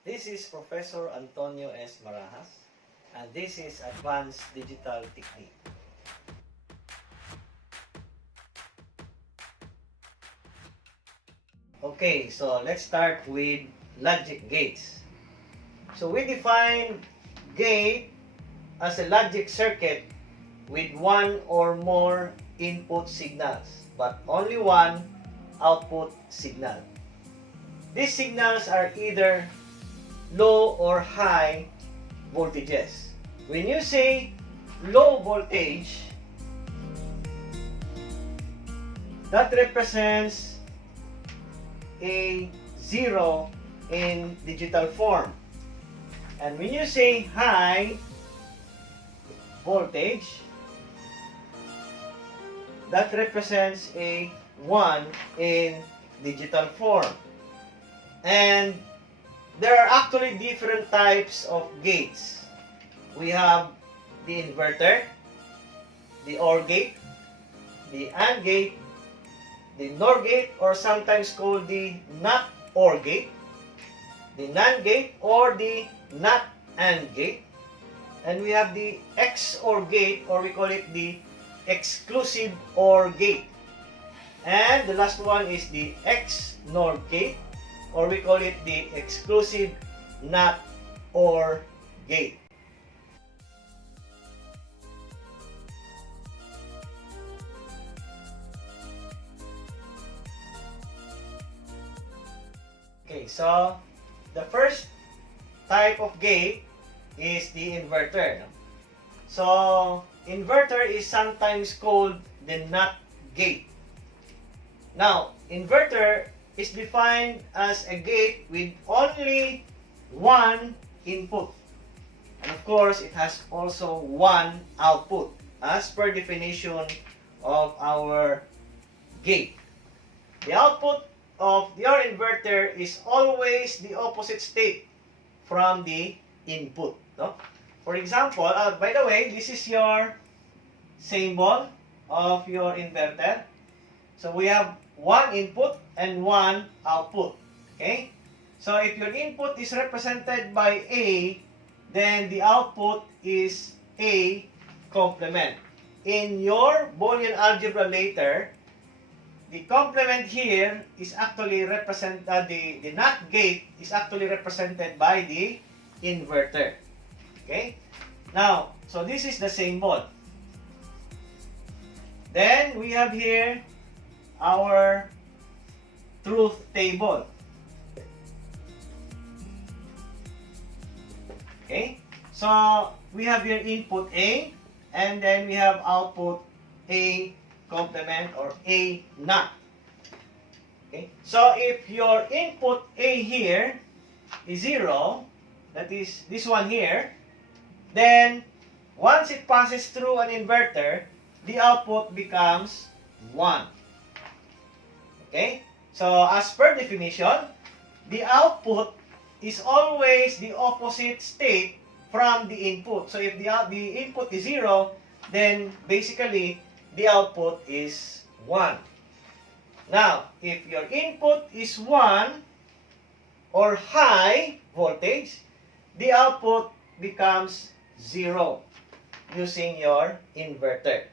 This is Professor Antonio S. Marahas, and this is Advanced Digital Technique. Okay, so let's start with logic gates. So we define gate as a logic circuit with one or more input signals, but only one output signal. These signals are either low or high voltages. When you say low voltage, that represents a 0 in digital form. And when you say high voltage, that represents a 1 in digital form. And there are actually different types of gates. We have the inverter, the OR gate, the AND gate, the NOR gate, or sometimes called the NOT OR gate, the NAND gate, or the NOT AND gate, and we have the XOR gate, or we call it the exclusive OR gate, and the last one is the XNOR gate, or we call it the exclusive NOT OR gate. Okay, so the first type of gate is the inverter. So inverter is sometimes called the NOT gate. Now, inverter is defined as a gate with only one input. And of course, it has also one output as per definition of our gate. The output of your inverter is always the opposite state from the input. No? For example, by the way, this is your symbol of your inverter. So we have one input and one output. Okay? So if your input is represented by A, then the output is A complement. In your Boolean algebra later, the complement here is actually the NOT gate is actually represented by the inverter. Okay? Now, so this is the symbol. Then we have here our truth table. Okay? So we have here input A, and then we have output A complement or A NOT. Okay? So if your input A here is 0, that is this one here, then once it passes through an inverter, the output becomes 1. Okay? So as per definition, the output is always the opposite state from the input. So if the input is 0, then basically the output is 1. Now, if your input is 1 or high voltage, the output becomes 0 using your inverter.